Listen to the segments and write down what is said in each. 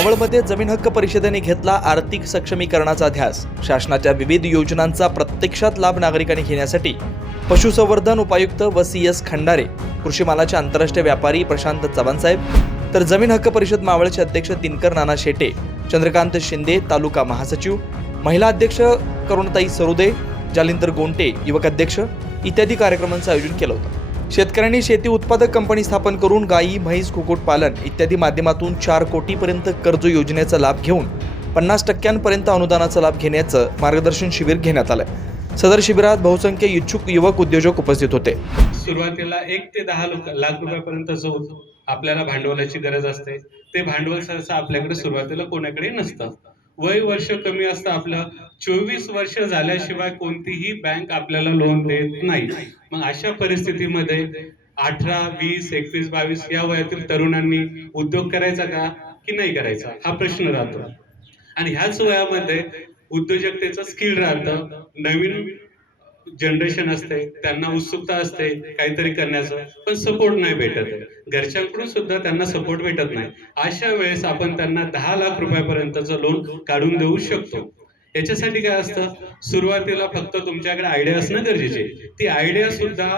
मावळमध्ये जमीन हक्क परिषदेने घेतला आर्थिक सक्षमीकरणाचा ध्यास शासनाच्या विविध योजनांचा प्रत्यक्षात लाभ नागरिकांनी घेण्यासाठी पशुसंवर्धन उपायुक्त व सी एस खंडारे कृषी मालाचे आंतरराष्ट्रीय व्यापारी प्रशांत चव्हाणसाहेब तर जमीन हक्क परिषद मावळचे अध्यक्ष दिनकर नाना शेटे चंद्रकांत शिंदे तालुका महासचिव महिला अध्यक्ष करुणताई सरुदे जालिंदर गोंटे युवक अध्यक्ष इत्यादी कार्यक्रमांचं आयोजन केलं होतं. शेतकऱ्यांनी शेती उत्पादक कंपनी स्थापन करून गायी म्हैस कुक्कुटपालन इत्यादी माध्यमातून चार कोटीपर्यंत कर्ज योजनेचा लाभ घेऊन पन्नास टक्क्यांपर्यंत अनुदानाचा लाभ घेण्याचं मार्गदर्शन शिबिर घेण्यात आलं सदर शिबिरात बहुसंख्य इच्छुक युवक उद्योजक उपस्थित होते. सुरुवातीला एक ते दहा लोक लाख रुपयापर्यंत जो आपल्याला भांडवलाची गरज असते. ते भांडवल सहसा आपल्याकडे सुरुवातीला कोणाकडे नसतं. वय वर्ष कमी असतं आपलं. चोवीस वर्ष झाल्याशिवाय कोणतीही बँक आपल्याला लोन देत नाही. मग अशा परिस्थितीमध्ये अठरा वीस एकवीस बावीस या वयातील तरुणांनी उद्योग करायचा का की नाही करायचा? हा प्रश्न राहतो. आणि ह्याच वयामध्ये उद्योजकतेचं स्किल राहतं. नवीन जनरेशन असते त्यांना उत्सुकता असते काहीतरी करण्याचं पण सपोर्ट नाही भेटत. घरच्यांकडून सुद्धा त्यांना सपोर्ट भेटत नाही. अशा वेळेस आपण त्यांना दहा लाख रुपयापर्यंतचं लोन काढून देऊ शकतो. याच्यासाठी काय असतं? सुरुवातीला फक्त तुमच्याकडे आयडिया असणं गरजेचे. ती आयडिया सुद्धा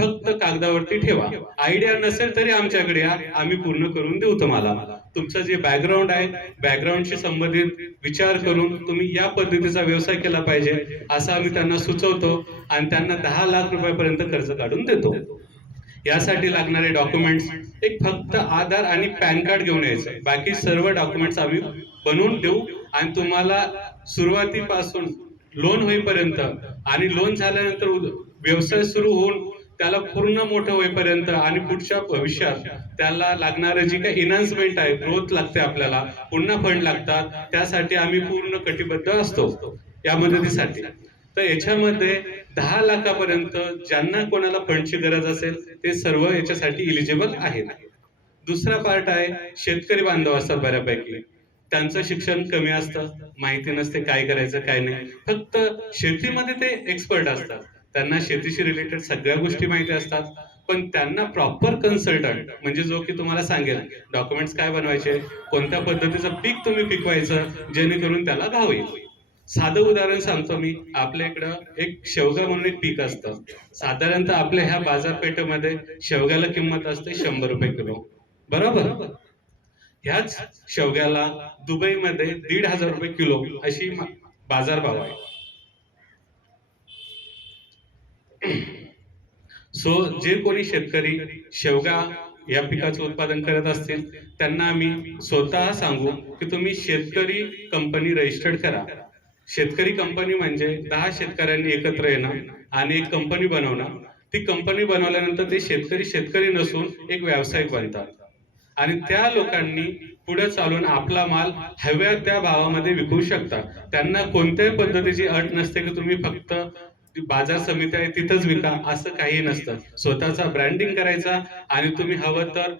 फक्त कागदावरती ठेवा. आयडिया नसेल तरी आमच्याकडे या. आम्ही पूर्ण करून देऊ तुम्हाला. तुमचं जे बॅकग्राऊंड आहे बॅकग्राऊंडशी संबंधित विचार करून तुम्ही या पद्धतीचा व्यवसाय केला पाहिजे असं आम्ही त्यांना सुचवतो आणि त्यांना दहा लाख रुपयापर्यंत कर्ज काढून देतो. यासाठी लागणारे डॉक्युमेंट्स एक फक्त आधार आणि पॅन कार्ड घेऊन यायचं. बाकी सर्व डॉक्युमेंट्स आम्ही बनवून देऊ. आणि तुम्हाला सुरुवातीपासून लोन होईपर्यंत आणि लोन झाल्यानंतर व्यवसाय सुरू होऊन त्याला पूर्ण मोठं होईपर्यंत आणि पुढच्या भविष्यात त्याला लागणारं जी काही इन्हान्समेंट आहे ग्रोथ लागते आपल्याला पुन्हा फंड लागतात त्यासाठी आम्ही पूर्ण कटिबद्ध असतो या मदतीसाठी. तर याच्यामध्ये दहा लाखापर्यंत ज्यांना कोणाला फंडची गरज असेल ते सर्व याच्यासाठी इलिजिबल आहेत. दुसरा पार्ट आहे शेतकरी बांधव असतात बऱ्यापैकी. त्यांचं शिक्षण कमी असतं माहिती नसते काय करायचं काय नाही. फक्त शेतीमध्ये ते एक्सपर्ट असतात. त्यांना शेतीशी रिलेटेड सगळ्या गोष्टी माहिती असतात. पण त्यांना प्रॉपर कन्सल्टंट म्हणजे जो की तुम्हाला सांगेल डॉक्युमेंट्स काय बनवायचे कोणत्या पद्धतीचं पीक तुम्ही पिकवायचं जेणेकरून त्याला भाव येईल. साधं उदाहरण सांगतो मी. आपल्या इकडं एक शेवगा म्हणून एक पीक असतं. साधारणतः आपल्या ह्या बाजारपेठेमध्ये शेवग्याला किंमत असते शंभर रुपये किलो. बरोबर? ह्याच शेवग्याला दुबईमध्ये दीड हजार रुपये किलो अशी बाजारभाव आहे. सो जे कोणी शेतकरी शेवगा या पिकाचं उत्पादन करत असतील त्यांना आम्ही स्वतः सांगू की तुम्ही शेतकरी कंपनी रजिस्टर्ड करा. शेतकरी कंपनी म्हणजे दहा शेतकऱ्यांनी एकत्र येणं आणि एक कंपनी बनवणं. ती कंपनी बनवल्यानंतर ते शेतकरी शेतकरी नसून एक व्यावसायिक बनतात. आणि त्या लोकांनी पुढे चालून आपला माल हव्या त्या भावामध्ये विकू शकतात त्यांना कोणत्याही पद्धतीची अट नसते की तुम्ही फक्त बाजार समिती आहे तिथंच विका असं काही नसतं. स्वतःचा ब्रँडिंग करायचा आणि तुम्ही हवं तर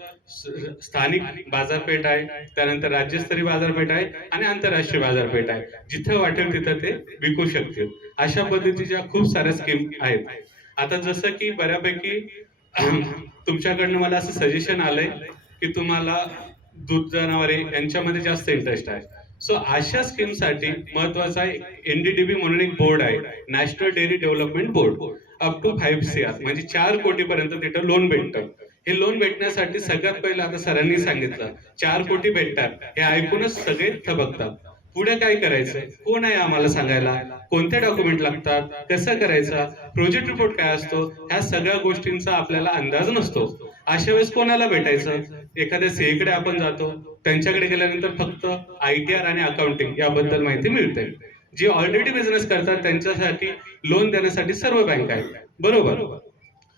स्थानिक बाजारपेठ आहे त्यानंतर राज्यस्तरीय बाजारपेठ आहे आणि आंतरराष्ट्रीय बाजारपेठ आहे. जिथं वाटेल तिथं ते विकू शकतील. अशा पद्धतीच्या खूप साऱ्या स्कीम आहेत. आता जसं की बऱ्यापैकी तुमच्याकडनं मला असं सजेशन आलंय की तुम्हाला दूध जनावरे यांच्यामध्ये जास्त इंटरेस्ट आहे. सो अशा स्कीमसाठी महत्त्वाचा आहे एनडीडीबी म्हणून एक बोर्ड आहे national dairy development board up to five C R म्हणजे चार कोटीपर्यंत तिथं लोन भेटतं. हे लोन भेटण्यासाठी सगळ्यात पहिलं आता सरांनी सांगितलं चार कोटी भेटतात. हे ऐकूनच सगळे थबकतात पुढे काय करायचंय? कोण आहे आम्हाला सांगायला? कोणते डॉक्युमेंट लागतात? कसं करायचं? प्रोजेक्ट रिपोर्ट काय असतो? ह्या सगळ्या गोष्टींचा आपल्याला अंदाज नसतो. अशा वेळेस कोणाला भेटायचं? एखाद्या सीएकडे आपण जातो. त्यांच्याकडे गेल्यानंतर फक्त आय टी आर आणि अकाउंटिंग याबद्दल माहिती मिळते. जे ऑलरेडी बिझनेस करतात त्यांच्यासाठी लोन देण्यासाठी सर्व बँक आहेत. बरोबर?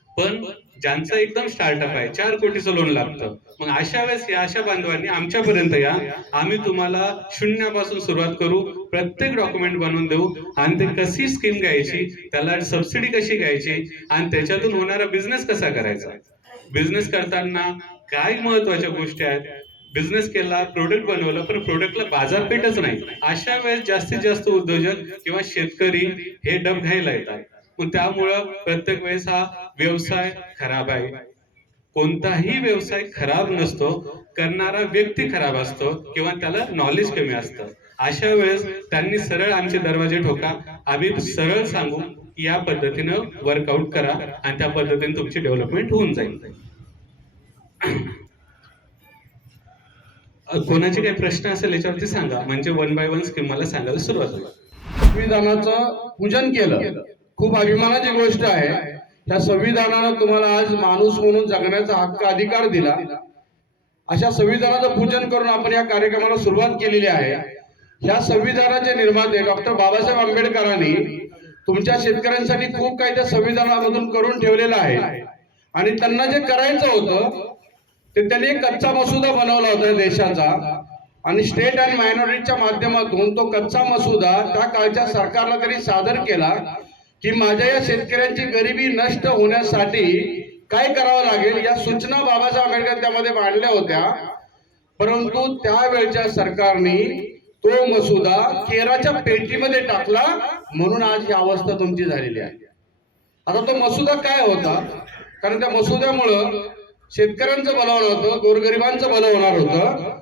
पण ज्यांचं एकदम स्टार्टअप आहे चार कोटीचं लोन लागतं. मग अशा वेळेस या अशा बांधवांनी आमच्यापर्यंत या. आम्ही तुम्हाला शून्यापासून सुरुवात करू प्रत्येक डॉक्युमेंट बनवून देऊ. आणि ते कशी स्कीम घ्यायची त्याला सबसिडी कशी घ्यायची आणि त्याच्यातून होणारा बिझनेस कसा करायचा? बिझनेस करताना काय महत्त्वाच्या गोष्टी आहेत? बिझनेस केला प्रोडक्ट बनवलं पण प्रोडक्टला बाजारपेठच नाही. अशा वेळेस जास्तीत जास्त उद्योजक किंवा शेतकरी हे डब घ्यायला येतात. त्यामुळं प्रत्येक वेळेस हा व्यवसाय खराब आहे. कोणताही व्यवसाय खराब नसतो करणारा व्यक्ती खराब असतो किंवा त्याला नॉलेज कमी असतं. अशा वेळेस त्यांनी सरळ आमचे दरवाजे ठोका. आम्ही सरळ सांगू या पद्धतीनं वर्कआउट करा आणि त्या पद्धतीने तुमची डेव्हलपमेंट होऊन जाईल. कोणाचे काही प्रश्न असेल याच्यावरती सांगा. म्हणजे वन बाय वन स्कीम मला सांगायला सुरुवात संविधानाचं पूजन केलं. खूप अभिमानाची गोष्ट आहे. त्या संविधानानं तुम्हाला आज माणूस म्हणून जगण्याचा हक्क अधिकार दिला. अशा संविधानाचं पूजन करून आपण या कार्यक्रमाला सुरुवात केलेली आहे. या संविधानाचे निर्माते डॉक्टर बाबासाहेब आंबेडकरांनी तुमच्या शेतकऱ्यांसाठी खूप काही त्या संविधानामधून करून ठेवलेलं आहे. आणि त्यांना जे करायचं होतं ते त्यांनी एक कच्चा मसुदा बनवला होता देशाचा. आणि स्टेट अँड मायनॉरिटीच्या माध्यमातून तो कच्चा मसुदा त्या काळच्या सरकारला तरी सादर केला. की माझ्या या शेतकऱ्यांची गरिबी नष्ट होण्यासाठी काय करावं लागेल? या सूचना बाबासाहेब आंबेडकर त्यामध्ये मांडल्या होत्या. परंतु त्यावेळच्या सरकारने तो मसुदा केराच्या पेटीमध्ये टाकला म्हणून आज ही अवस्था तुमची झालेली आहे. आता तो मसुदा काय होता? कारण त्या मसुद्यामुळं शेतकऱ्यांचं भलं होणार होतं गोरगरिबांचं भलं होणार होतं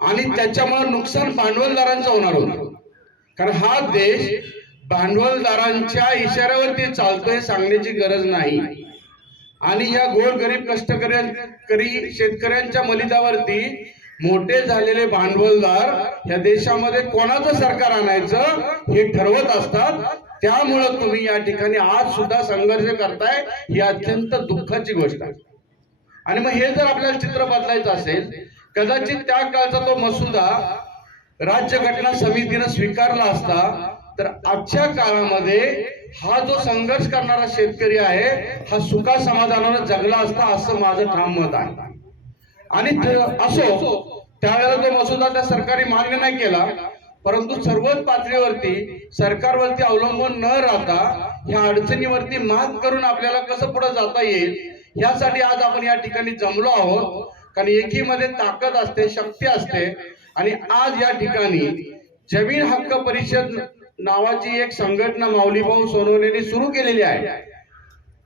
आणि त्याच्यामुळे नुकसान भांडवलदारांचं होणार होतं. कारण हा देश भांडवलदारांच्या इशाऱ्यावरती चालतोय सांगण्याची गरज नाही. आणि या गोरगरीब कष्टकरी शेतकऱ्यांच्या मलिदावरती मोठे झालेले भांडवलदार या देशामध्ये कोणाचं सरकार आणायचं हे ठरवत असतात. त्यामुळं तुम्ही या ठिकाणी आज सुद्धा संघर्ष करताय ही अत्यंत दुःखाची गोष्ट आहे. आणि मग हे जर आपल्याला चित्र बदलायचं असेल कदाचित त्या काळचा तो मसुदा राज्य घटना समितीनं स्वीकारला असता तर आजच्या काळामध्ये हा जो संघर्ष करणारा शेतकरी आहे हा सुखा समाधानानं जगला असता असं माझं ठाम मत आहे. आणि असो त्यावेळेला तो मसुदा त्या सरकारी मान्य नाही केला परंतु सर्वच पातळीवरती सरकारवरती अवलंबून न राहता ह्या अडचणीवरती मात करून आपल्याला कसं पुढे जाता येईल यासाठी आज आपण या ठिकाणी जमलो आहोत. कारण एकीमध्ये ताकद असते शक्ती असते. आणि आज या ठिकाणी जमीन हक्क परिषद नावाची एक संघटना माऊलीभाऊ सोनवणेने सुरू केलेली आहे.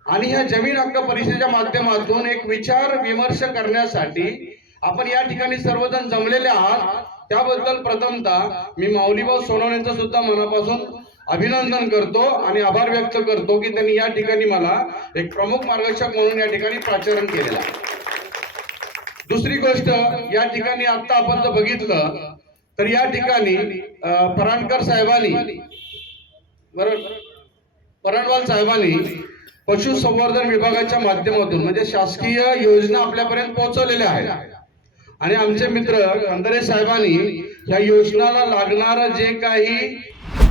आणि ह्या जमीन हक्क परिषदेच्या माध्यमातून एक विचार विमर्श करण्यासाठी आपण या ठिकाणी सर्वजण जमलेले आहात. त्याबद्दल प्रथमतः मी माऊलीभाऊ सोनवणेचं सुद्धा मनापासून अभिनंदन करतो आणि आभार व्यक्त करतो की त्यांनी या ठिकाणी मला एक प्रमुख मार्गदर्शक म्हणून या ठिकाणी प्राचारण केलेलं आहे. दुसरी गोष्ट या ठिकाणी आता आपण जर बघितलं तर या ठिकाणी परांडकर साहेबांनी बरोबर? परांडवाल साहेबांनी पशुसंवर्धन विभागाच्या माध्यमातून म्हणजे शासकीय योजना आपल्यापर्यंत पोहोचवलेल्या आहेत. आणि आमचे मित्र खंदरे साहेबांनी या योजनाला लागणार जे काही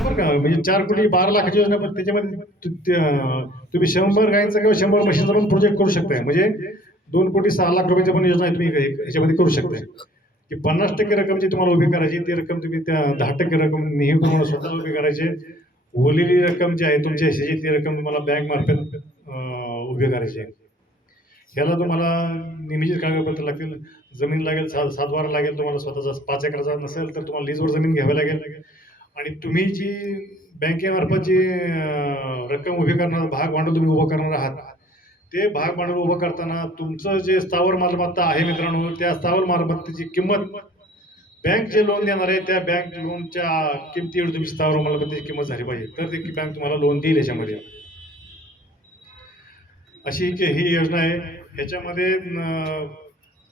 म्हणजे चार कोटी बारा लाखाची योजना पण त्याच्यामध्ये तुम्ही शंभर गायींचा किंवा शंभर मशीनचा पण प्रोजेक्ट करू शकताय. म्हणजे दोन कोटी सहा लाख रुपयाची पण योजना तुम्ही याच्यामध्ये ह्याच्यामध्ये करू शकताय. की पन्नास टक्के रक्कम जी तुम्हाला उभी करायची ती रक्कम तुम्ही त्या दहा टक्के रक्कम नेहमी तुम्हाला स्वतः उभी करायची उरलेली रक्कम जी आहे तुमच्या हिशेची ती रक्कम तुम्हाला बँक मार्फत उभी करायची आहे. ह्याला तुम्हाला नेहमीचीच कागदपत्र लागतील. जमीन लागेल सात सातबारा लागेल तुम्हाला स्वतःचा पाच एकराचा नसेल तर तुम्हाला लीजवर जमीन घ्यावी लागेल. आणि तुम्ही जी बँकेमार्फत जी रक्कम उभी करणार भाग भांडवल तुम्ही उभं करणार आहात ते भाग भांडवल उभं करताना तुमचं जे स्थावर मालमत्ता आहे मित्रांनो त्या स्थावर मालमत्तेची किंमत बँक जे लोन देणार आहे त्या बँक लोनच्या किमतीवर तुम्ही स्थावर मालमत्तेची किंमत झाली पाहिजे. तर ती बँक तुम्हाला लोन देईल याच्यामध्ये. अशी ही योजना आहे. ह्याच्यामध्ये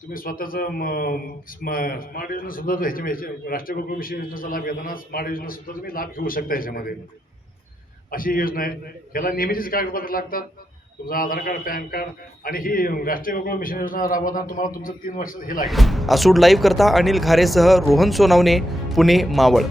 तुम्ही स्वतःचं म- स्मा- स्मार्ट योजना सुद्धा ह्याच्या राष्ट्रीय गोकुळ योजनेचा लाभ घेताना स्मार्ट योजना सुद्धा तुम्ही लाभ घेऊ शकता ह्याच्यामध्ये अशी योजना आहे. ह्याला नेहमीचीच कागदपत्र लागतात. तुमचं आधार कार्ड पॅन कार्ड आणि ही राष्ट्रीय गोकुळ मिशन योजना राबवताना तुम्हाला तुमचं तीन वर्ष हे लागेल. आसूड लाईव्ह करता अनिल खारेसह रोहन सोनावणे पुणे मावळ.